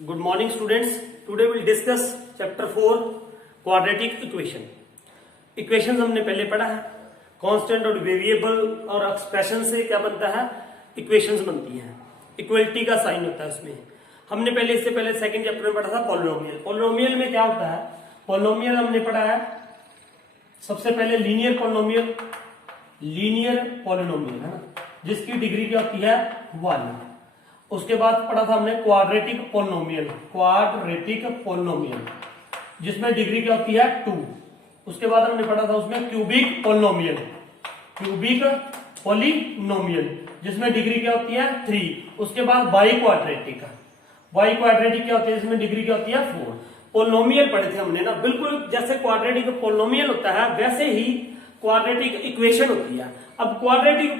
Good morning students. Today we'll discuss chapter 4 quadratic equation. Equations हमने पहले पढ़ा है. कांस्टेंट और वेरिएबल और एक्सप्रेशन से क्या बनता है, इक्वेशंस बनती हैं. इक्वलिटी का साइन होता है उसमें. हमने पहले इससे पहले सेकंड चैप्टर में पढ़ा था पॉलिनोमियल. पॉलिनोमियल में क्या होता है, पॉलिनोमियल हमने पढ़ा है सबसे पहले लीनियर पॉलिनोमियल, लीनियर पॉलिनोमियल है ना, जिसकी डिग्री क्या होती है 1. उसके बाद पढ़ा था हमने क्वाड्रेटिक पॉलिनोमियल, क्वाड्रेटिक पॉलिनोमियल जिसमें डिग्री क्या होती है 2. उसके बाद हमने पढ़ा था उसमें क्यूबिक पॉलिनोमियल, क्यूबिक पॉलिनोमियल जिसमें डिग्री क्या होती है 3. उसके बाद बाई क्वाड्रेटिक, बाई क्वाड्रेटिक क्या होती है जिसमें डिग्री क्या होती है 4. पॉलिनोमियल पढ़े थे हमने ना, बिल्कुल जैसे क्वाड्रेटिक पॉलिनोमियल होता है वैसे ही क्वाड्रेटिक इक्वेशन होती है. अब क्वाड्रेटिक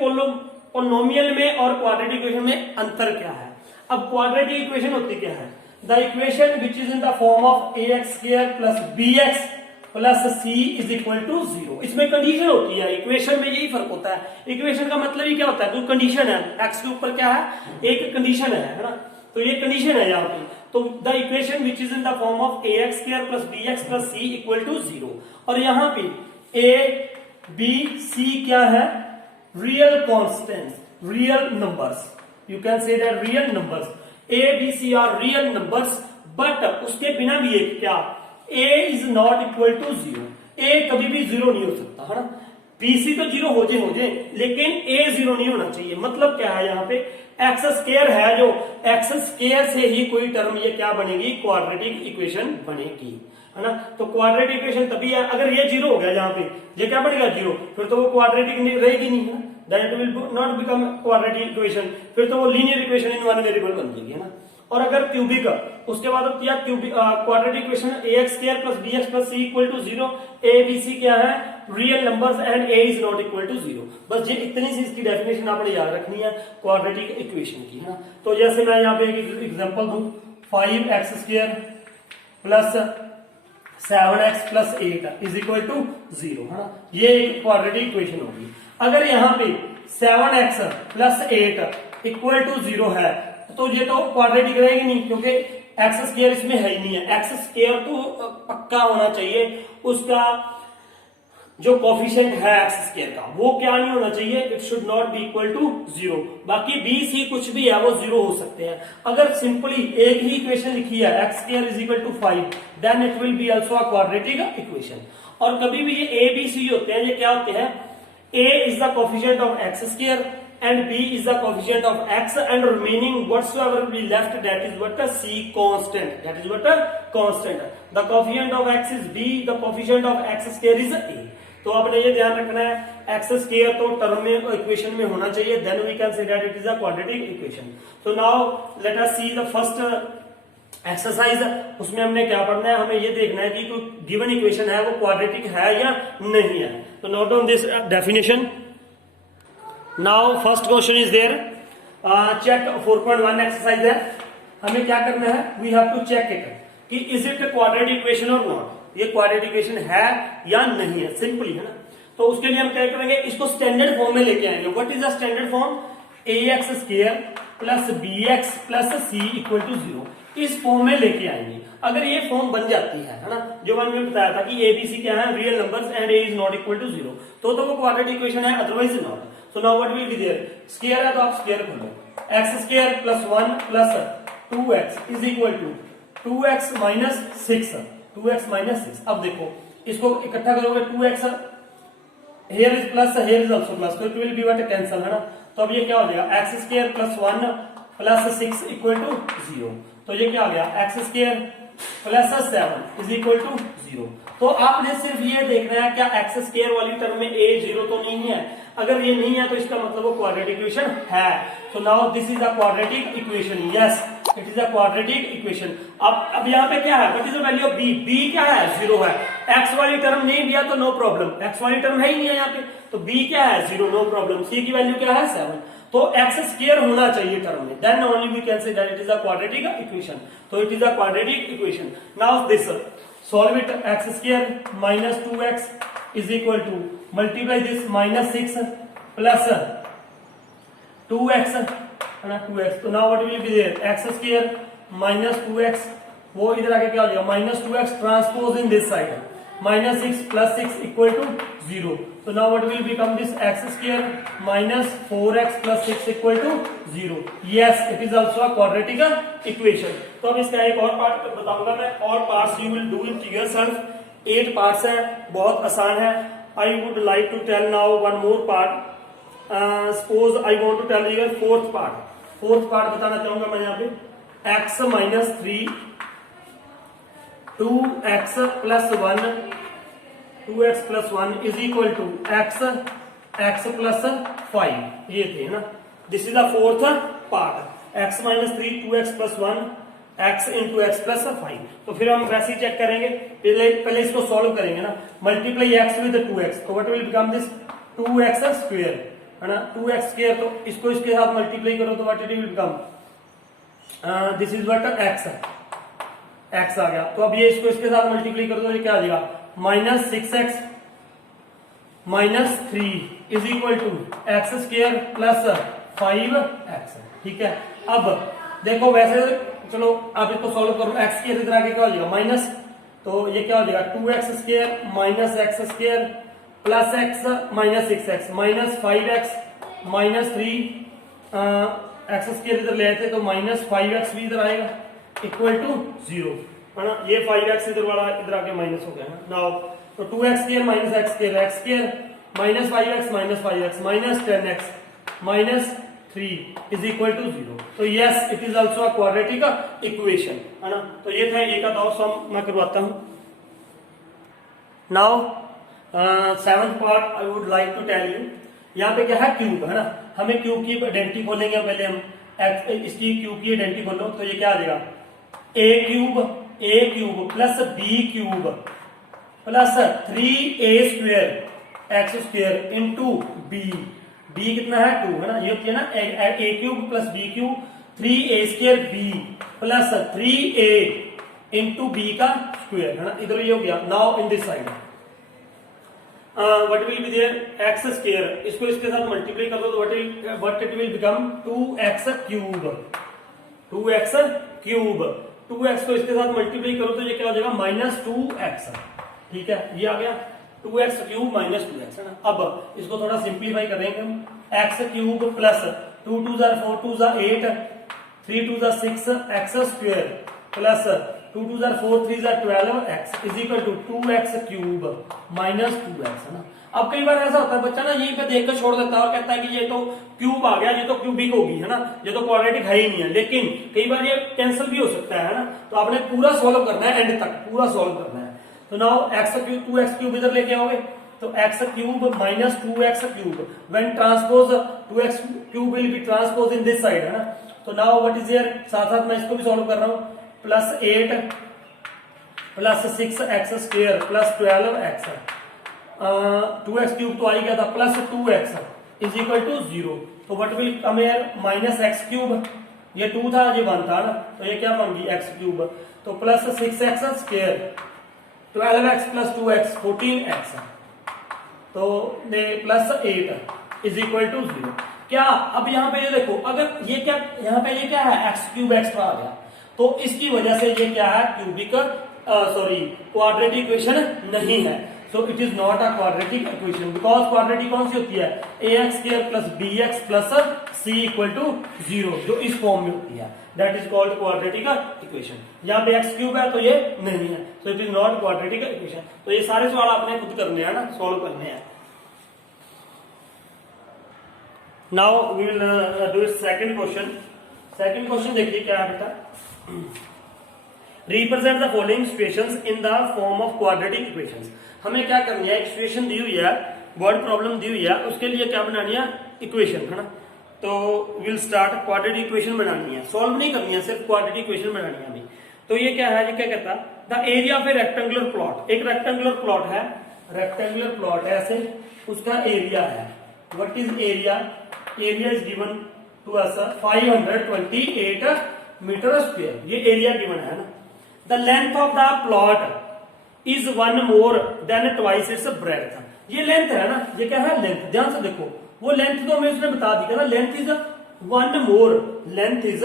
पॉलिनोमियल में और क्वाड्रेटिक इक्वेशन में अंतर क्या है. अब क्वाड्रेटिक इक्वेशन होती क्या है, the equation which is in the form of ax square plus bx plus c is equal to 0. इसमें कंडीशन होती है, इक्वेशन में यही फर्क होता है. इक्वेशन का मतलब ही क्या होता है, कोई कंडीशन है, x के ऊपर क्या है, एक कंडीशन है ना, तो ये कंडीशन है यहाँ पे. तो the equation which is in the form of ax square plus bx plus c equal to 0. और यहाँ पे a b c क्या है, real constants, real numbers. You can say that real numbers. A, B, C are real numbers, but उसके बिना भी एक क्या, A is not equal to 0. A कभी भी 0 नहीं हो सकता है ना. B, C तो 0 हो जाए लेकिन A 0 नहीं होना चाहिए. मतलब क्या है, यहाँ पे एक्स स्क्वायर है, जो एक्स स्क्वायर से ही कोई टर्म ये क्या बनेगी, क्वाड्रेटिक इक्वेशन बनेगी है ना. तो क्वाड्रेटिक इक्वेशन तभी है, अगर ये 0 हो गया यहाँ पे, ये क्या बनेगा 0, फिर तो वो क्वाड्रेटिक रहेगी नहीं है ना, then it will not become quadratic equation. फिर तो वो linear equation in one variable बन जाएगी है ना. और अगर क्यूबिक, उसके बाद अब किया cubic quadratic equation ax square plus bx plus c equal to 0. a b c क्या है, real numbers and a is not equal to 0. बस ये इतनी सी इसकी डेफिनेशन आपने याद रखनी है क्वाड्रेटिक इक्वेशन की है ना. तो जैसे मैं यहाँ पे एक एग्जांपल दूं, 5x square plus 7x plus 8 is equal to 0 है ना. ये एक क्वाड्रेटिक इक्वेशन होगी. अगर यहाँ पे 7x प्लस 8 इक्वल टू 0 है तो ये तो क्वाड्रेटिक रहेगी नहीं, क्योंकि एक्स स्क्वायर इसमें है ही नहीं है. एक्स स्क्वायर तो पक्का होना चाहिए, उसका जो कोफिशिएंट है एक्स स्क्वायर का वो क्या नहीं होना चाहिए, it should not be equal to 0. बाकी बी सी कुछ भी है वो 0 हो सकते हैं. अगर सिंपली एक ही इक्वेशन लिखी है x square is equal to 5, then it will be also a quadratic equation. और कभी भी ये ए बी सी होते हैं, ये क्या होते हैं, a is the coefficient of x square and b is the coefficient of x, and remaining whatsoever will be left, that is what a c constant, that is what a constant. The coefficient of x is b, the coefficient of x square is a. तो आपने ये ध्यान रखना है, x square तो term में equation में होना चाहिए, then we can say that it is a quadratic equation. So now let us see the first exercise. उसमें हमने क्या पढ़ना है, हमें ये देखना है कि कोई गिवन इक्वेशन है वो क्वाड्रेटिक है या नहीं है. तो note down this definition. Now first question is there, check 4.1 exercise है. हमें क्या करना है, we have to check it कि इज इट क्वाड्रेटिक इक्वेशन और नॉट, ये क्वाड्रेटिक इक्वेशन है या नहीं है, सिंपली है ना. तो उसके लिए हम क्या करेंगे, इसको स्टैंडर्ड फॉर्म में लेके आएंगे. What is the standard form, ax square plus bx plus c equal to 0. इस फॉर्म में लेके आएंगे. अगर ये फॉर्म बन जाती है ना, जो मैंने बताया था कि a b c क्या है, real numbers and a is not equal to 0, तो वो क्वाड्रेटिक इक्वेशन है, otherwise not. So now what will be there, square है तो आप स्क्वायर खोलो, x square plus 1 plus 2x is equal to 2x minus 6, 2x minus 6. अब देखो इसको इकट्ठा करोगे, 2x here is plus, here is also plus, so it will be what cancel है ना. तो अब ये क्या हो जाएगा, x square plus 1 plus 6 equal to 0. तो ये क्या हो गया, x square plus 7 is equal to 0. तो आपने सिर्फ ये देखना है क्या एक्स स्क्वायर वाली टर्म में a 0 तो नहीं है. अगर ये नहीं है तो इसका मतलब वो क्वाड्रेटिक इक्वेशन है. So now this is a quadratic equation, yes it is a quadratic equation. अब यहाँ पे क्या है, what is the value of b, b क्या है 0 है. x वाली टर्म नहीं दिया तो नो प्रॉब्लम, x वाली टर्म है ही नहीं है यहाँ पे, तो b क्या है 0, नो प्रॉब्लम. c की वैल्यू क्या है 7, तो x स्क्वायर होना चाहिए टर्म में, then only we can say that it is a quadratic equation. तो it is a quadratic equation. Now this solve it, x square minus 2x is equal to multiply this minus 6 plus 2x है ना 2x. तो now what will be there, x square -2x, वो इधर आके क्या हो जाएगा -2x transpose in this side, -6 + 6 = 0. So now what will become this x² -4x + 6 = 0. Yes, it is also a quadratic equation. तो अब इसका एक और पार्ट बताऊंगा मैं, और parts you will do it yourself. 8 parts है, बहुत आसान है. I would like to tell now one more part. Suppose I want to tell you fourth part. Fourth part बताना चाहूंगा मैं यहाँ पे. x - 3 2x + 1 2x + 1 = x + 5. ये थे ना. This is the fourth part. x - 3 2x + 1 x × x + 5. तो फिर हम वैसे ही चेक करेंगे. पहले इसको सॉल्व करेंगे ना. मल्टीप्लाई x विद 2x, तो what will become this 2x² है ना. 2x², तो इसको इसके साथ मल्टीप्लाई करो तो what it will become, this is what x आ गया. तो अब ये इसको इसके साथ मल्टीप्लाई करो तो ये क्या आ जाएगा -6x - 3 = x² + 5x. ठीक है. अब देखो वैसे चलो अब इसको सॉल्व करो. x² इधर आके क्या हो जाएगा माइनस, तो ये क्या हो जाएगा 2x² - x² + x -6x -5x -3 x² इधर ले आए थे तो -5x भी इधर आएगा = 0 है ना. ये 5x इधर वाला इधर आके माइनस हो गया ना. नाउ तो 2x² - x² x² -5x -5x -10x -3 = 0. तो yes, it is also a quadratic equation है ना. तो ये था एक आधा सम मैं करवाता हूं. Now 7th part I would like to tell you. यहाँ पे क्या है क्यूब है ना. हमें क्यूब की आइडेंटिटी खोलेंगे. पहले हम इसकी क्यूब की आइडेंटिटी खोलो तो ये क्या आ जाएगा a³ + b³ + 3a² x² × b कितना है 2 है ना. ये होती है ना a³ + b³ 3a² b + 3a × b² है ना. इधर ये हो गया. Now in this side what will be there x², इसको इसके साथ मल्टीप्लाई कर दो तो what it will become 2x³ 2x को इसके साथ मल्टीप्लाई करो तो ये क्या हो जाएगा -2x. ठीक है, ये आ गया 2x³ - 2x है ना. अब इसको थोड़ा सिंप्लीफाई करेंगे हम. x³ + 2 2 4 2 8 3 2 6 x² + 2 2 4 3 12x = 2x³ - 2x है ना. अब कई बार ऐसा होता है बच्चा ना यहीं पे देख कर छोड़ देता है और कहता है कि ये तो क्यूब आ गया, ये तो क्यूबिक होगी है ना, ये तो क्वाड्रेटिक है ही नहीं है. लेकिन कई बार ये कैंसिल भी हो सकता है ना. तो आपने पूरा सॉल्व करना है, एंड तक पूरा सॉल्व करना है. तो नाउ x³ 2x³ इधर लेके आओगे तो x³ - 2x³ when transpose 2x³ will be transpose in this side है ना. तो नाउ व्हाट इज हियर, साथ साथ मैं इसको भी सॉल्व कर रहा हूं. +8 + 6x² + 12x 2x³ तो आ ही गया था + 2x = 0. तो what will come here -x³, ये 2 था ये 1 था ना. तो ये क्या बन गई x³ तो + 6x² 12x + 2x 14x तो +8 = 0. क्या अब यहाँ पे ये देखो, अगर ये क्या यहाँ पे ये क्या है x³ एक्स्ट्रा आ गया तो इसकी वजह से ये क्या है क्यूबिक क्वाड्रेटिक इक्वेशन नहीं है. So it is not a quadratic equation because quadratic कौन सी होती है ax² + bx + c = 0 जो इस फॉर्म में होती है. That is called quadratic equation. यहाँ पे x³ है तो ये नहीं है. So it is not quadratic equation. तो ये सारे सवाल आपने खुद करने हैं ना, सॉल्व करने हैं. Now we will do second question. Second question देखिए क्या है बेटा. Represent the following situations in the form of quadratic equations. हमें क्या करनी है, एक सिचुएशन दी हुई है, वर्ड प्रॉब्लम दी हुई है, उसके लिए क्या बनानी है इक्वेशन है ना. तो विल स्टार्ट क्वाड्रेटिक इक्वेशन बनानी है, सॉल्व नहीं करनी है, सिर्फ क्वाड्रेटिक इक्वेशन बनानी है हमें. तो ये क्या है, ये क्या कहता है the area of a rectangular plot. एक रेक्टेंगुलर प्लॉट है, रेक्टेंगुलर प्लॉट है ऐसे, उसका एरिया है. What is area? Area is given to us 528 metre square. ये एरिया गिवन है ना. The length of the plot is 1 more than twice its breadth. ये लेंथ है ना, ये क्या है लेंथ. ध्यान से देखो, वो लेंथ तो हमें उसने बता दी ना, length is 1 more, length is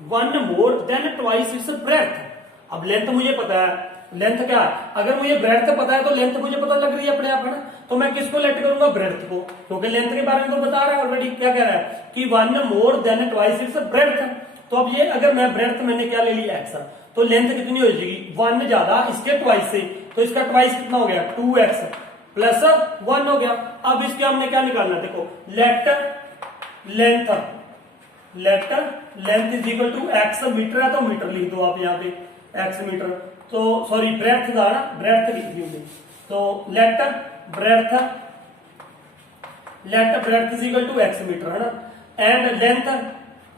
one more than twice its breath. अब लेंथ मुझे पता है, लेंथ क्या है, अगर मुझे ब्रेथ पता है तो लेंथ मुझे पता लग रही है अपने आप, है ना। तो मैं किसको लेट करूंगा, ब्रेथ को, क्योंकि लेंथ के बारे में तो बता रहा है ऑलरेडी। क्या कह रहा है कि one more than twice its breath. तो अब ये अगर मैं ब्रेथ मैंने क्या ले लिया एक्स, तो लेंथ कितनी हो जाएगी, वन ज्यादा इसके ट्वाइस से, तो इसका ट्वाइस कितना हो गया 2x प्लस 1 हो गया। अब इसके हमने क्या निकालना, देखो let length is equal to x, metre है तो मीटर लिख दो आप यहाँ पे, एक्स मीटर, तो सॉरी ब्रेथ था ना, ब्रेथ लिख दी हमने, तो let breadth is equal to x metre, है ना। एंड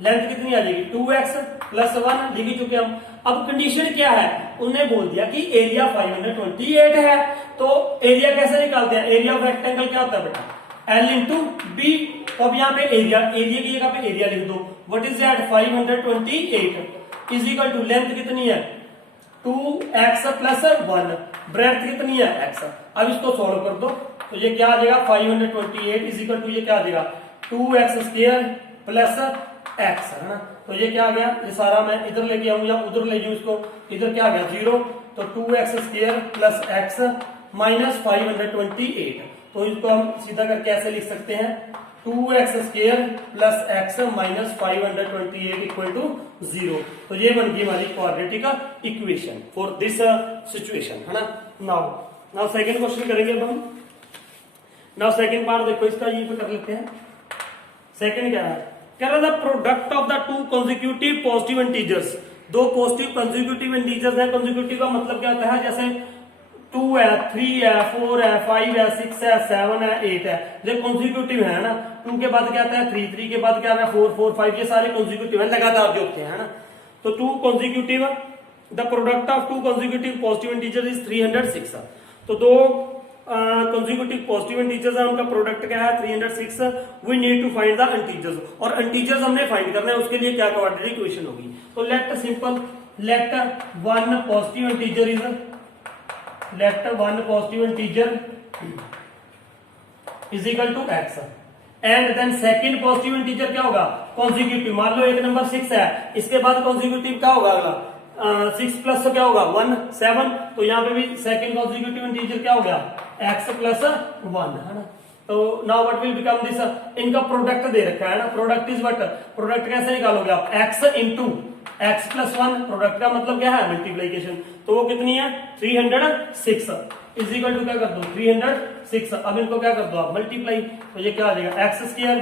लेंथ कितनी आ जाएगी 2x प्लस 1 लिख चुके हम। अब कंडीशन क्या है, उन्होंने बोल दिया कि एरिया 528 है, तो एरिया कैसे निकालते हैं, एरिया ऑफ रेक्टेंगल क्या होता है बेटा, L इंटू बी। तो अब यहाँ पे एरिया की जगह पे एरिया लिख दो, what is that 528 is equal to length कितनी है 2x प्लस 1, ब्रेथ कितनी है x। अब इसको सॉल्व कर दो तो ये क्या आ जाएगा 528 इज इक्वल टू ये क्या आ जाएगा 2x स्क्वायर प्लस x, है ना। तो ये क्या आ गया, ये सारा मैं इधर लेके आऊं या उधर ले जाऊं इसको, इधर क्या आ गया 0, तो 2x square plus x minus 528। तो इसको हम सीधा करके ऐसे लिख सकते हैं 2x square plus x minus 528 equal to 0। तो ये बन गई हमारी quadratic equation for this situation, है ना। नाउ सेकंड क्वेश्चन करेंगे अब हम। नाउ सेकंड पार्ट देखो इसका, ये कर लेते हैं। सेकंड क्या है, कह रहा था product of the two consecutive positive integers, दो पॉजिटिव कंसेक्यूटिव इंटीजर्स है। कंसेक्यूटिव का मतलब क्या होता है, जैसे 2 है, 3 है, 4 है, 5 है, 6 है, 7 है, 8 है, ये कंसेक्यूटिव है ना। 2 के बाद क्या आता है 3, 3 के बाद क्या आता है 4, 4, 5, ये सारे कंसेक्यूटिव है, लगातार जो होते हैं, है ना। तो 2 consecutive, the product of 2 consecutive positive integer is 306। तो दो कंसेक्यूटिव पॉजिटिव इंटीजर्स है, उनका प्रोडक्ट क्या है 306। We need to find the integers, और इंटीजर्स हमने फाइंड करना है, उसके लिए क्या क्वाड्रेटिक इक्वेशन होगी। तो let simple, let one positive integer is, let one positive integer is equal to x, and then second positive integer क्या होगा कंसेक्यूटिव। मान लो एक नंबर 6 है, इसके बाद कंसेक्यूटिव क्या होगा अगला 6 प्लस क्या होगा 1, 7। तो यहाँ पे भी सेकंड कंसेक्यूटिव इंटीजर क्या हो गया x प्लस 1, है ना। तो now what will become this, इनका प्रोडक्ट दे रखा है ना, प्रोडक्ट इज व्हाट, प्रोडक्ट कैसे निकालोगे आप x into x plus 1, product का मतलब क्या है मल्टीप्लीकेशन, तो वो कितनी है 306 इज इक्वल टू क्या कर दो 306। अब इनको क्या कर दो आप मल्टीप्लाई, तो ये क्या आ जाएगा x square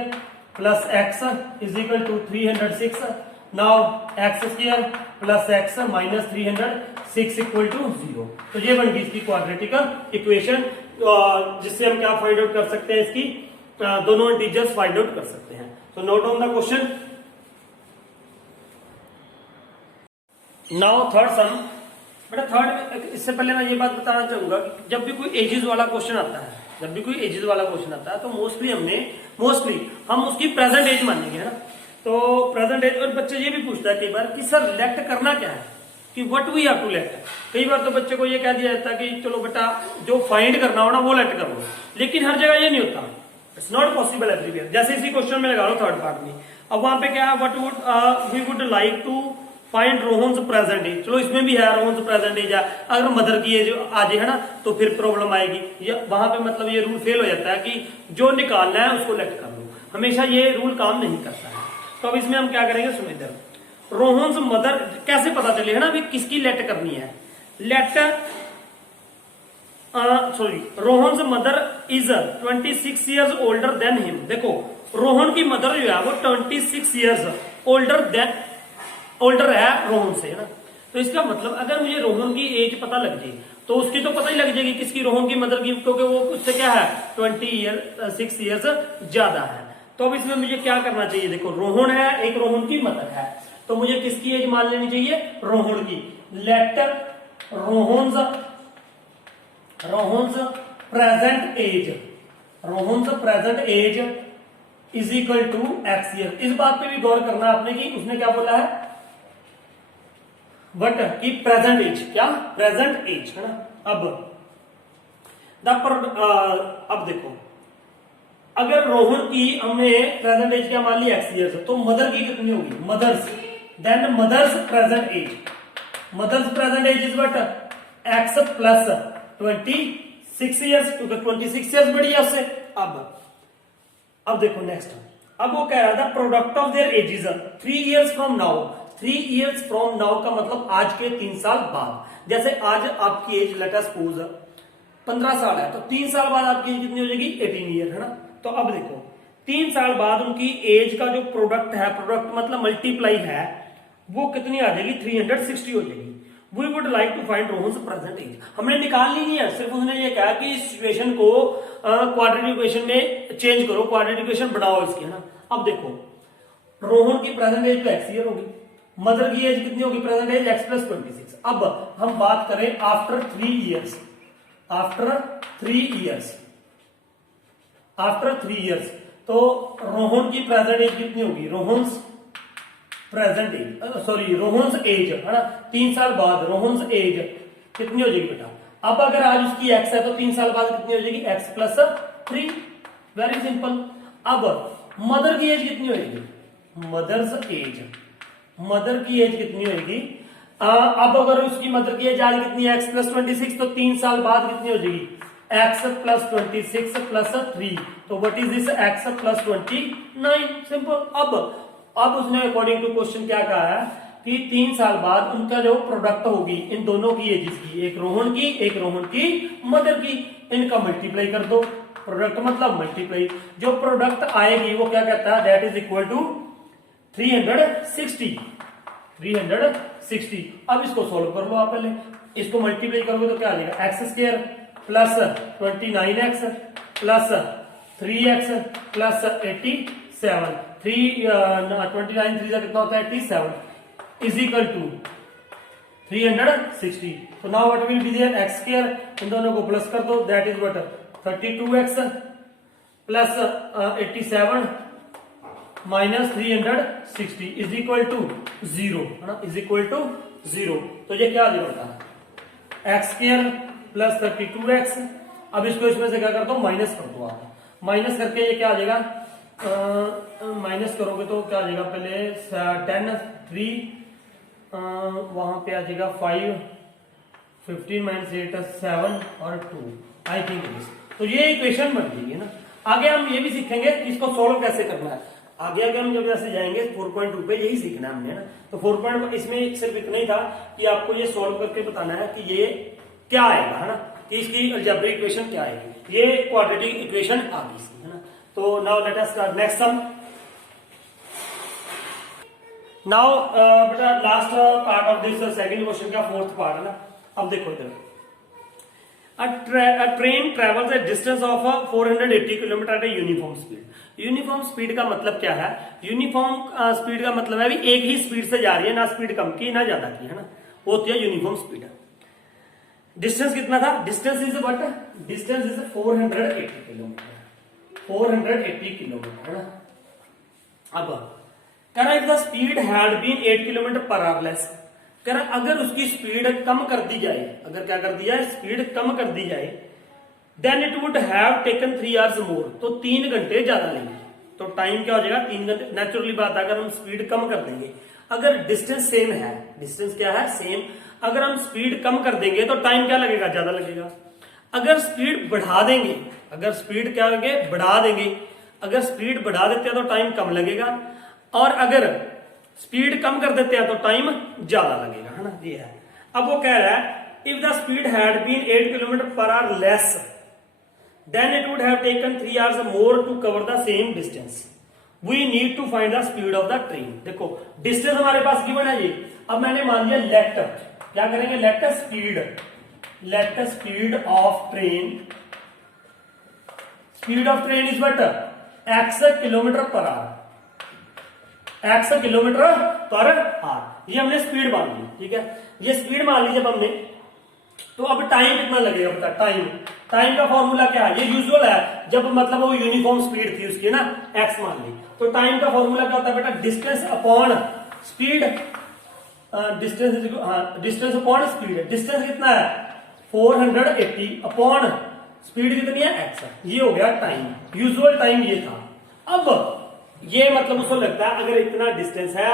plus x is equal to 306। Now x square plus x minus 306 equal to 0। तो ये बन गई इसकी क्वाड्रेटिक इक्वेशन, जिससे हम क्या फाइंड आउट कर सकते हैं, इसकी दोनों इंटीजर्स फाइंड आउट कर सकते हैं। तो note on the question. Now third सम, बेटा थर्ड, इससे पहले मैं ये बात बताना चाहूंगा कि जब भी कोई एजेस वाला क्वेश्चन आता है, जब भी कोई एजेस वाला क्वेश्चन आता है तो मोस्टली हम उसकी प्रेजेंट एज मानेंगे, है ना। तो प्रेजेंट एज, और बच्चे ये भी पूछता है कई बार कि सर लेट करना क्या है, कि what we have to let. कई बार तो बच्चे को ये कह दिया जाता है कि चलो बेटा जो फाइंड करना हो ना वो लेट करो, लेकिन हर जगह ये नहीं होता, इट्स नॉट पॉसिबल एवरीवेयर। जैसे इसी क्वेश्चन में लगा लो थर्ड पार्ट में, अब वहां पे क्या है what would we would like to find Rohan's present age. चलो इसमें भी है रोहन्स प्रेजेंट एज है, अगर मदर की एज आ जाए, है ना, तो फिर प्रॉब्लम आएगी। वहां पे मतलब ये रूल फेल हो जाता है कि जो निकालना है उसको लेट कर लो, हमेशा ये रूल काम नहीं करता है। तो अब इसमें हम क्या करेंगे, सुनो इधर, रोहन्स मदर कैसे पता चले, है ना, अभी किसकी लेट करनी है। Let Rohan's mother is 26 years older than him. देखो रोहन की मदर जो है वो 26 ईयर्स ओल्डर है रोहन से, है ना। तो इसका मतलब अगर मुझे रोहन की एज पता लग जाए तो उसकी तो पता ही लग जाएगी किसकी, रोहन की मदर की, क्योंकि वो उससे क्या है 26 ईयर्स ज्यादा है। तो अब इसमें मुझे क्या करना चाहिए, देखो रोहन है, एक रोहन की मदर है, तो मुझे किसकी एज मान लेनी चाहिए, रोहन की। Let Rohan's present age is equal to x year. इस बात पे भी गौर करना आपने कि उसने क्या बोला है, बट की प्रेजेंट एज, क्या प्रेजेंट एज, है ना। अब देखो अगर रोहन की हमने प्रेजेंट एज क्या मान ली एक्स ईयर्स, तो मदर की कितनी होगी, then mother's present age, mother's present age is what, x plus 26 years, क्योंकि 26 ईयर्स बड़ी है उससे। अब देखो नेक्स्ट, अब वो कह रहा था product of their edges 3 years from now. 3 years from now का मतलब आज के 3 साल बाद। जैसे आज आपकी एज लेट अस सपोज 15 साल है, तो 3 साल बाद आपकी एज कितनी हो जाएगी, 18 ईयर, है ना। तो अब देखो 3 साल बाद उनकी एज का जो प्रोडक्ट है, प्रोडक्ट मतलब मल्टीप्लाई है, वो कितनी आ जाएगी, 360 हो जाएगी। We would like to find Rohan's present age. हमने निकालनी नहीं है, सिर्फ उसने ये कहा कि इस सिचुएशन को क्वाड्रेटिक इक्वेशन में चेंज करो, क्वाड्रेटिक इक्वेशन बनाओ इसकी, है ना। अब देखो रोहन की प्रेजेंट एज तो x ईयर होगी, मदर की एज कितनी होगी, प्रेजेंट एज x प्लस 26। अब हम बात करें after 3 years, after 3 years, after 3 years, तो रोहन की प्रेजेंट एज कितनी होगी, Rohan's present age, sorry Rohan's age, है ना। 3 साल बाद रोहन्स एज कितनी हो जाएगी बेटा। अब अगर आज उसकी x है तो 3 साल बाद कितनी हो जाएगी, x प्लस 3, वेरी सिंपल। अब मदर की एज कितनी होगी, मदर्स एज, मदर की एज कितनी होगी, अब अगर उसकी मदर की एज आज कितनी है, x प्लस 26, तो 3 साल बाद कितनी हो जाएगी, x प्लस 26 प्लस 3, तो what is this, x plus 29, simple. अब उसने अकॉर्डिंग टू क्वेश्चन क्या कहा है कि 3 साल बाद उनका जो प्रोडक्ट होगी इन दोनों की एजेस की, एक रोहन की, एक रोहन की मदर की, इनका मल्टीप्लाई कर दो। प्रोडक्ट मतलब मल्टीप्लाई, जो प्रोडक्ट आएगी वो क्या कहता है, दैट इज इक्वल टू 360, 360। अब इसको सोल्व कर लो आप, पहले इसको मल्टीप्लाई करोगे तो क्या आ जाएगा, x square plus 29x plus 3x plus 87, 29 3 कितना होता है, 87 इज इक्वल टू 360। तो now what will be there, X square, इन दोनों को प्लस कर दो, that is what 32x plus 87 minus 360 is equal to 0, है ना, इज इक्वल टू 0। तो ये क्या आ जाएगा, एक्स स्क्वायर प्लस 32x। अब इसको इसमें से क्या कर दो, माइनस कर दो आप, माइनस करके ये क्या आ जाएगा, माइनस करोगे तो क्या आ जाएगा, पहले 10 3 वहां पे आ जाएगा 5 15 माइनस 8 7 और 2 आई थिंक। तो ये इक्वेशन बन गई है ना। आगे हम ये भी सीखेंगे कि इसको सोल्व कैसे करना है। आगे हम जब ऐसे जाएंगे 4.2 पे यही सीखना है हमने ना। तो 4. इसमें सिर्फ इतना ही था कि आपको ये सोल्व करके बताना है कि ये क्या आएगा, है ना, कि इसकी अलजेब्रिक इक्वेशन क्या आएगी। ये क्वाड्रेटिक इक्वेशन आ गई, है ना। तो now let us start next sum. Now बेटा last part of this second question का फोर्थ पार्ट है ना। अब देखो इधर, a train travels a distance of 480 kilometre eight uniform speed. Uniform speed का मतलब क्या है, यूनिफॉर्म स्पीड का मतलब है भी एक ही स्पीड से जा रही है, ना स्पीड कम की ना ज्यादा की, है ना, वो होती है यूनिफॉर्म स्पीड। डिस्टेंस कितना था, distance is what, distance is 480 kilometre, 480 kilometre, है ना। अब कह रहा if the speed had been 8 kilometre per hour less, कह रहा अगर उसकी स्पीड कम कर दी जाए, अगर क्या कर दी जाए, स्पीड कम कर दी जाए, then it would have taken 3 hours more, तो 3 घंटे ज्यादा लेंगे। तो टाइम क्या हो जाएगा, 3 घंटे। नेचुरली बात है, अगर हम स्पीड कम कर देंगे, अगर डिस्टेंस सेम है, डिस्टेंस क्या है, सेम, अगर हम स्पीड कम कर देंगे तो टाइम क्या लगेगा, ज्यादा लगेगा। अगर स्पीड बढ़ा देंगे, अगर स्पीड क्या होंगे, बढ़ा देंगे, अगर स्पीड बढ़ा देते हैं तो टाइम कम लगेगा, और अगर स्पीड कम कर देते हैं तो टाइम ज्यादा लगेगा, है ना, ये है। अब वो कह रहा है if the speed had been 8 kilometre per hour less, then it would have taken 3 hours more to cover the same distance, we need to find the speed of the train. देखो डिस्टेंस हमारे पास given है ये। अब मैंने मान लिया late, क्या करेंगे, let speed, let speed of train, speed of train is what, x kilometre per our, x kilometre per our, ये हमने स्पीड मान ली, ठीक है। ये स्पीड मान ली जब हमने, तो अब टाइम कितना लगेगा बता, टाइम, टाइम का फॉर्मूला क्या है, ये यूजुअल है, जब मतलब वो यूनिफॉर्म स्पीड थी उसकी ना, x मान ली, तो टाइम का फॉर्मूला क्या होता है बेटा, डिस्टेंस अपॉन स्पीड, डिस्टेंस, हाँ डिस्टेंस अपॉन स्पीड। डिस्टेंस कितना है 480 अपॉन स्पीड कितनी है x, ये हो गया टाइम, यूजुअल टाइम ये था। अब ये मतलब उसको लगता है अगर इतना डिस्टेंस है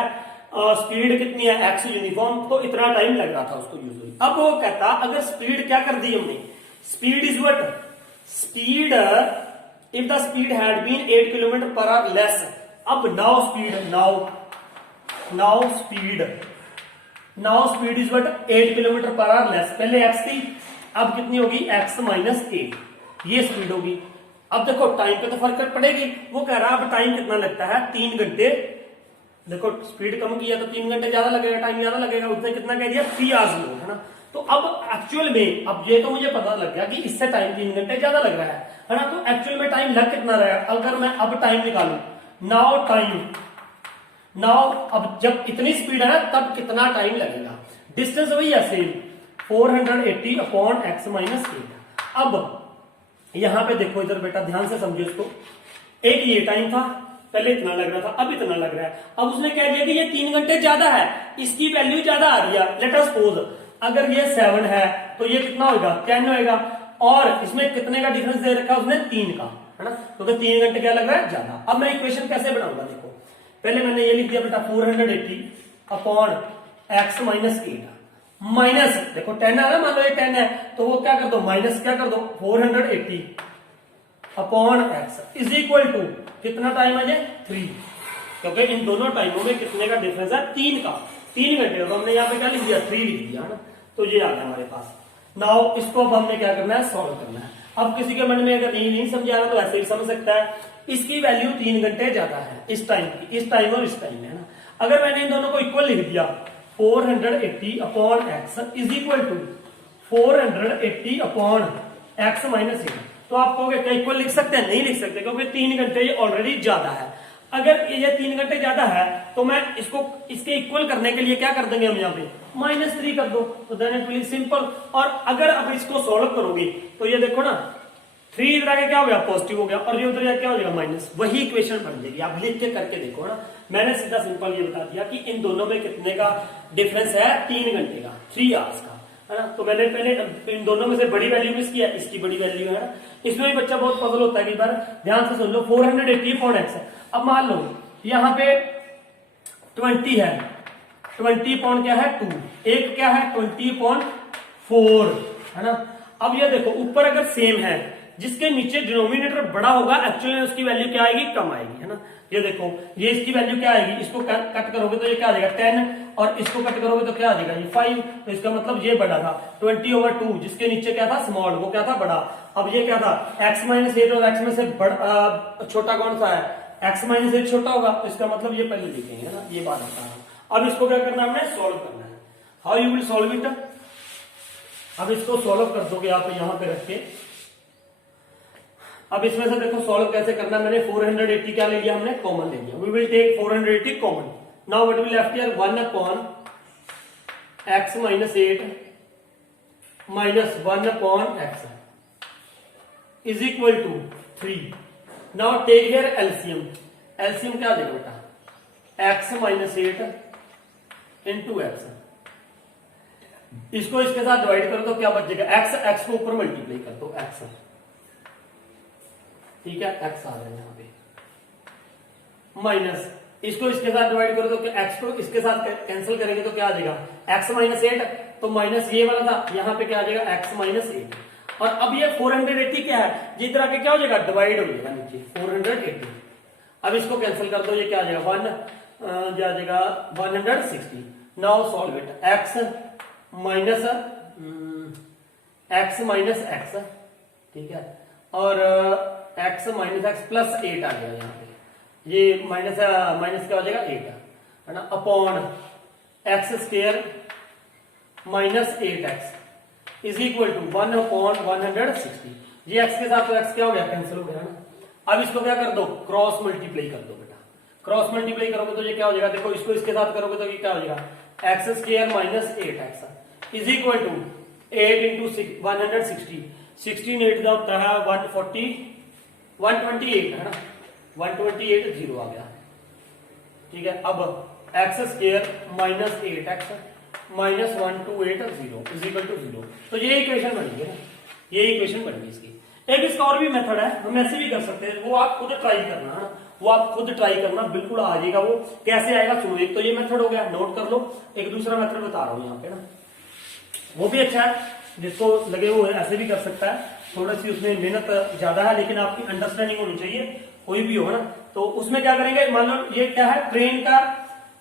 स्पीड कितनी है x यूनिफॉर्म, तो इतना टाइम लग रहा था उसको यूजुअली। अब वो कहता अगर स्पीड क्या कर दी हमने, speed is what, speed if the speed had been 8 kilometre per hour less, अब now speed is what 8 kilometre per hour less, पहले x थी अब कितनी होगी x माइनस 8, ये स्पीड होगी। अब देखो टाइम पे तो फर्क पड़ेगी, वो कह रहा अब टाइम कितना लगता है 3 घंटे, देखो स्पीड कम किया तो 3 घंटे ज्यादा लगेगा, टाइम ज्यादा लगेगा, उसने कितना कह दिया 3 आवर्स लो, है ना। तो अब एक्चुअल में अब ये तो मुझे पता लग गया कि इससे टाइम 3 घंटे ज्यादा लग रहा है ना। तो एक्चुअल में टाइम लग कितना रहा है, अगर मैं अब टाइम निकालू, नाउ अब जब इतनी स्पीड है ना तब कितना टाइम लगेगा, डिस्टेंस वही है सेम 480 अपॉन x माइनस 8। अब यहां पे देखो इधर बेटा ध्यान से समझो इसको, एक ये टाइम था पहले इतना लग रहा था, अब इतना लग रहा है, अब उसने कह दिया कि ये 3 घंटे ज्यादा है, इसकी वैल्यू ज्यादा आ रही है। लेट अस सपोज अगर ये 7 है तो ये कितना होगा 10 होगा, और इसमें कितने का डिफरेंस दे रखा है उसने 3 का, है ना, क्योंकि तो 3 घंटे क्या लग रहा है ज्यादा। अब मैं इक्वेशन कैसे बनाऊंगा, देखो पहले मैंने ये लिख दिया बेटा 480 अपॉन x माइनस 8 माइनस, देखो 10 है ना, मान लो ये 10 है तो वो क्या कर दो माइनस क्या कर दो 480 upon x is equal to कितना टाइम है ये 3, क्योंकि इन दोनों टाइमों में कितने का डिफरेंस है 3 का, 3 घंटे का, तो हमने यहाँ पे क्या लिख दिया 3 लिख दिया, है ना। तो ये आ गया हमारे पास। नाउ इसको अब हमने क्या करना है सॉल्व करना है। अब किसी के मन में अगर नहीं समझा रहा तो ऐसे ही समझ सकता है, इसकी वैल्यू 3 घंटे ज्यादा है इस टाइम की, इस टाइम और इस टाइम में, है ना। अगर मैंने इन दोनों को इक्वल लिख दिया 480 upon x is equal to 480 upon x minus 8, तो आप कहोगे क्या इक्वल लिख सकते हैं, नहीं लिख सकते, क्योंकि 3 घंटे ये ऑलरेडी ज्यादा है। अगर ये 3 घंटे ज्यादा है तो मैं इसको इसके इक्वल करने के लिए क्या कर देंगे हम यहाँ पे -3 कर दो, तो देन इट विल सिंपल। और अगर अब इसको सॉल्व करोगे तो ये देखो ना 3 इधर आके क्या हो गया पॉजिटिव हो गया, और ये उधर क्या हो जाएगा माइनस, वही इक्वेशन बन जाएगी। आप लिख के करके देखो ना, मैंने सीधा सिंपल ये बता दिया कि इन दोनों में कितने का डिफरेंस है 3 घंटे का, 3 आवर्स का, है ना। तो मैंने पहले इन दोनों में से बड़ी वैल्यू किसकी है, इसकी बड़ी वैल्यू है ना। इसमें भी बच्चा बहुत पजल होता है, कई बार ध्यान से सुन लो 480 अपॉन x। अब मान लो यहाँ पे 20 है, 20 अपॉन क्या है 2, एक क्या है 20 अपॉन 4, है ना। अब ये देखो ऊपर अगर सेम है, जिसके नीचे डिनोमिनेटर बड़ा होगा एक्चुअली में उसकी वैल्यू क्या आएगी कम आएगी, है ना। ये देखो ये इसकी वैल्यू क्या आएगी, इसको कट करोगे तो ये क्या आ जाएगा 10, और इसको कट करोगे तो क्या आ जाएगा ये 5, तो इसका मतलब ये बड़ा था 20/2, जिसके नीचे क्या था स्मॉल, वो क्या था बड़ा। अब ये क्या था x माइनस 8, और x में से छोटा कौन सा है, x माइनस 8 छोटा होगा, तो इसका मतलब ये पहले लिखेंगे, है ना, ये बात बता रहा हूं। अब इसको क्या करना है हमने सॉल्व करना है। How you will solve it, अब इसको सॉल्व कर दोगे आप यहां पे रख के। अब इसमें से देखो सॉल्व कैसे करना, मैंने 480 क्या ले लिया हमने कॉमन ले लिया, we will take 480 common. Now what will left here 1 upon x minus 8 minus 1 upon x is equal to 3। Now take here LCM, LCM क्या देगा बेटा x माइनस 8 इंटू x, इसको इसके साथ डिवाइड करो तो क्या बच जाएगा x को ऊपर मल्टीप्लाई कर दो x, ठीक है x आ रहा है यहाँ पे, माइनस इसको इसके साथ डिवाइड करो तो x को इसके साथ कैंसिल करेंगे तो क्या आ जाएगा x माइनस 8, तो माइनस ये वाला था यहाँ पे क्या आ जाएगा x माइनस 8। और अब ये 480 क्या है, जिधर आके क्या हो जाएगा डिवाइड हो जाएगा नीचे 480। अब इसको कैंसिल कर दो, ये क्या आ जाएगा 1 क्या आ जाएगा 160। Now solve it, x minus x, ठीक है, और x माइनस x प्लस 8 आ गया यहाँ पे, ये माइनस क्या हो जाएगा 8, है ना, upon x square minus 8x is equal to 1 upon 160। ये x के साथ तो x क्या हो गया कैंसिल हो गया ना। अब इसको क्या कर दो क्रॉस मल्टीप्लाई कर दो बेटा, क्रॉस मल्टीप्लाई करोगे तो ये क्या हो जाएगा, देखो इसको इसके साथ करोगे तो ये क्या हो जाएगा x square minus 8x is equal to 8 into 160, 16 8 का होता है 128, है ना, 128 0 आ गया, ठीक है। अब x square minus 8x minus 128 is equal to 0, तो ये इक्वेशन बन गई है ना, ये इक्वेशन बन गई इसकी। एक इसका और भी मेथड है, हम ऐसे भी कर सकते हैं, वो आप खुद ट्राई करना है, वो आप खुद ट्राई करना, बिल्कुल आ जाएगा। वो कैसे आएगा सुनो, एक तो ये मेथड हो गया, नोट कर लो। एक दूसरा मेथड बता रहा हूँ यहाँ पे ना, वो भी अच्छा है, जिसको लगे वो ऐसे भी कर सकता है। थोड़ी सी उसमें मेहनत ज्यादा है, लेकिन आपकी अंडरस्टैंडिंग होनी चाहिए, कोई भी हो ना। तो उसमें क्या करेंगे, मान लो ये क्या है, ट्रेन का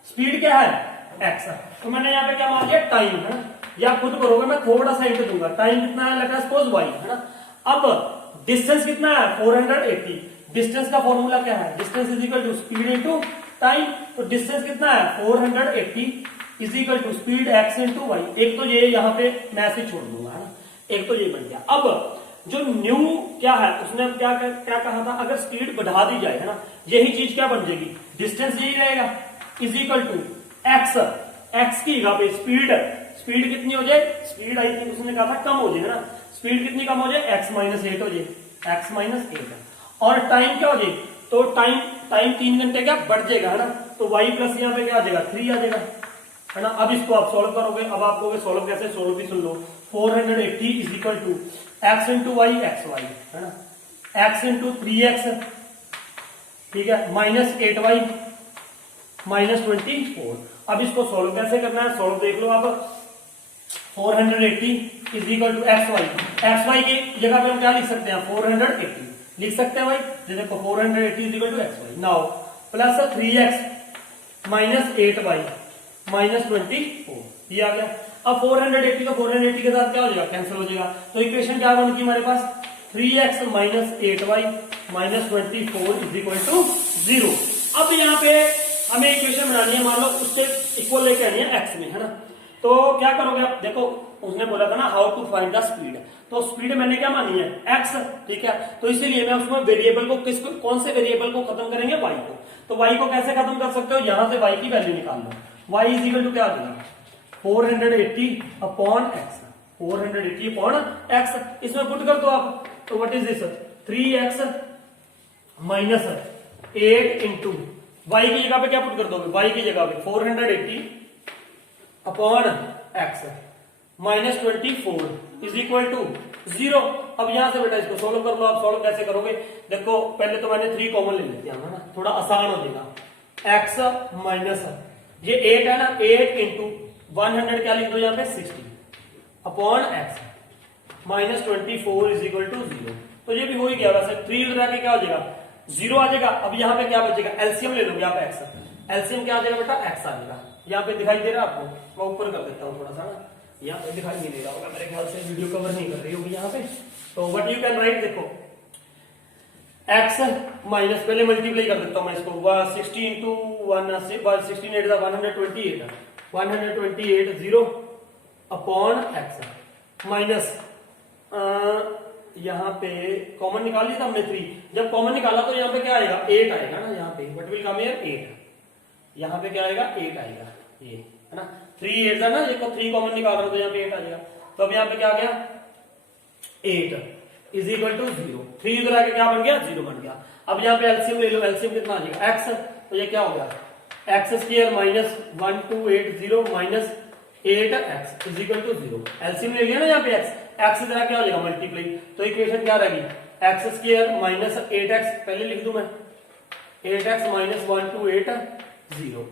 स्पीड क्या है, एक्स। तो मैंने यहाँ पे क्या मान लिया, टाइम है ना, या खुद करोगे, मैं थोड़ा सा हिंट दूंगा। टाइम कितना है, लेट अस सपोज वाई है ना। अब डिस्टेंस कितना है, 480। डिस्टेंस का फॉर्मूला क्या है, distance is equal to speed into time. तो डिस्टेंस कितना है, 480 is equal to speed x into y. एक तो ये यहाँ पे मैं ऐसे छोड़ दूंगा है ना, एक तो ये बन गया। अब जो न्यू क्या है, उसने क्या क्या कहा था, अगर स्पीड बढ़ा दी जाए है ना, यही चीज क्या बन जाएगी, डिस्टेंस यही रहेगा, is equal to x. X की जगह पे स्पीड कितनी हो जाए, स्पीड आई थिंक उसने कहा था कम हो जाए है ना, स्पीड कितनी कम हो जाए, एक्स माइनस 8 हो जाए, एक्स माइनस 8। और टाइम क्या हो जाए, तो टाइम 3 घंटे क्या बढ़ जाएगा है ना, तो वाई प्लस यहाँ पे क्या आ जाएगा, 3 आ जाएगा है ना। अब इसको आप सोल्व करोगे, अब आप कहोगे सोल्व कैसे, सोल्व भी सुन लो। 480 is equal to x into y, x y है ना, एक्स इंटू 3x, ठीक है, माइनस 8y माइनस 24। अब इसको सोल्व कैसे करना है, सोल्व देख लो आप। 480 is equal to x y की जगह पे हम क्या लिख सकते हैं, 480 लिख सकते हैं भाई। देखो 480 is equal to x y, now plus 3x minus 8y minus 24, ये आ गया। अब 480 का 480 के साथ क्या हो जाएगा, कैंसिल हो जाएगा। तो इक्वेशन क्या बन गई हमारे पास, 3x minus 8y minus 24 is equal to 0। अब यहाँ पे हमें इक्वेशन बनानी है, मान लो उससे इक्वल लेके आनी है एक्स में है ना। तो क्या करोगे आप, देखो उसने बोला था ना how to find the speed, तो स्पीड मैंने क्या मानी है, एक्स, ठीक है। तो इसीलिए मैं उसमें वेरिएबल को कौन से वेरिएबल को खत्म करेंगे, वाई को। तो वाई को कैसे खत्म कर सकते हो, यहां से वाई की वैल्यू निकाल लो। वाई इज इक्वल टू क्या आ जाएगा, 480 अपॉन एक्स, 480 अपॉन एक्स। इसमें पुट कर दो आप, तो what is this, 3x minus 8 into y की जगह पे क्या पुट कर दोगे, वाई की जगह पे 480 upon x minus 24 is equal to 0। अब यहां से बेटा इसको सोल्व कर लो। आप सोल्व कैसे करोगे, देखो पहले तो मैंने 3 कॉमन ले लेते हैं ना, थोड़ा आसान हो जाएगा। एक्स माइनस ये 8 है ना, 8 इंटू 100 क्या लिख दो यहाँ पे 60 upon x minus 24 is equal to 0। तो ये भी हो ही गया वैसे, 3 उधर आके क्या हो जाएगा, 0 आ जाएगा। अब यहाँ पे क्या बचेगा, एलसीएम ले लोगे आप एक्स, एलसीएम क्या आ जाएगा बेटा, एक्स आ जाएगा। यहाँ पे दिखाई दे रहा है आपको, मैं ऊपर कर देता हूँ थोड़ा सा ना, यहाँ पे दिखाई नहीं दे रहा होगा मेरे ख्याल से, वीडियो कवर नहीं कर रही होगी यहाँ पे। तो व्हाट यू कैन राइट, देखो एक्स माइनस, पहले मल्टीप्लाई कर देता हूँ मैं इसको, 60 इंटू 16 128 128 0 अपॉन एक्स माइनस, यहाँ पे कॉमन निकाल लिया था हमने 3, जब कॉमन निकाला तो यहाँ पे क्या आएगा, 8 आएगा ना, यहाँ पे व्हाट विल कम हियर 8, यहाँ पे क्या आएगा 8 आएगा, ये है ना, 3 8 है ना, ये 3 कॉमन निकाल रहा हूं तो यहाँ पे 8 आ जाएगा। तो अब यहाँ पे क्या आ गया, 8 इज इक्वल टू 0, 3 इधर आके क्या बन गया, 0 बन गया। अब यहाँ पे एलसीएम ले लो, एलसीएम कितना आ जाएगा, एक्स, तो ये क्या हो गया, x square minus 1280 minus 8x is equal to 0। LCM ले लिया ना यहाँ पे एक्स इधर क्या हो जाएगा मल्टीप्लाई, तो इक्वेशन क्या रहेगी, एक्स स्क्वायर माइनस 8x, पहले लिख दूं मैं 8x minus 1280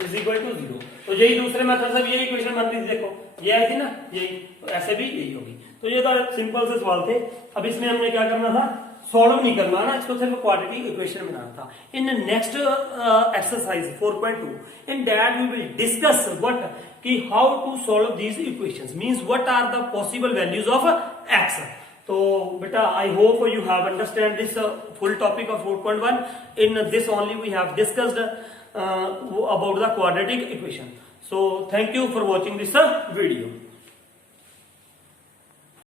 is equal to 0। तो यही दूसरे मेथड से भी यही इक्वेशन बन रही थी, देखो ये आई थी ना, यही, तो ऐसे भी यही होगी। तो ये तो सिंपल से सवाल थे। अब इसमें हमने क्या करना था, सॉल्व नहीं करना ना, इसको सिर्फ क्वाड्रेटिक इक्वेशन बनाना था। In next exercise 4.2 in that we will discuss what कि how to solve these equations, means what are the possible values of X. तो बेटा I hope you have understand this full topic of 4.1. in this only we have discussed about the quadratic equation. So thank you for watching this video.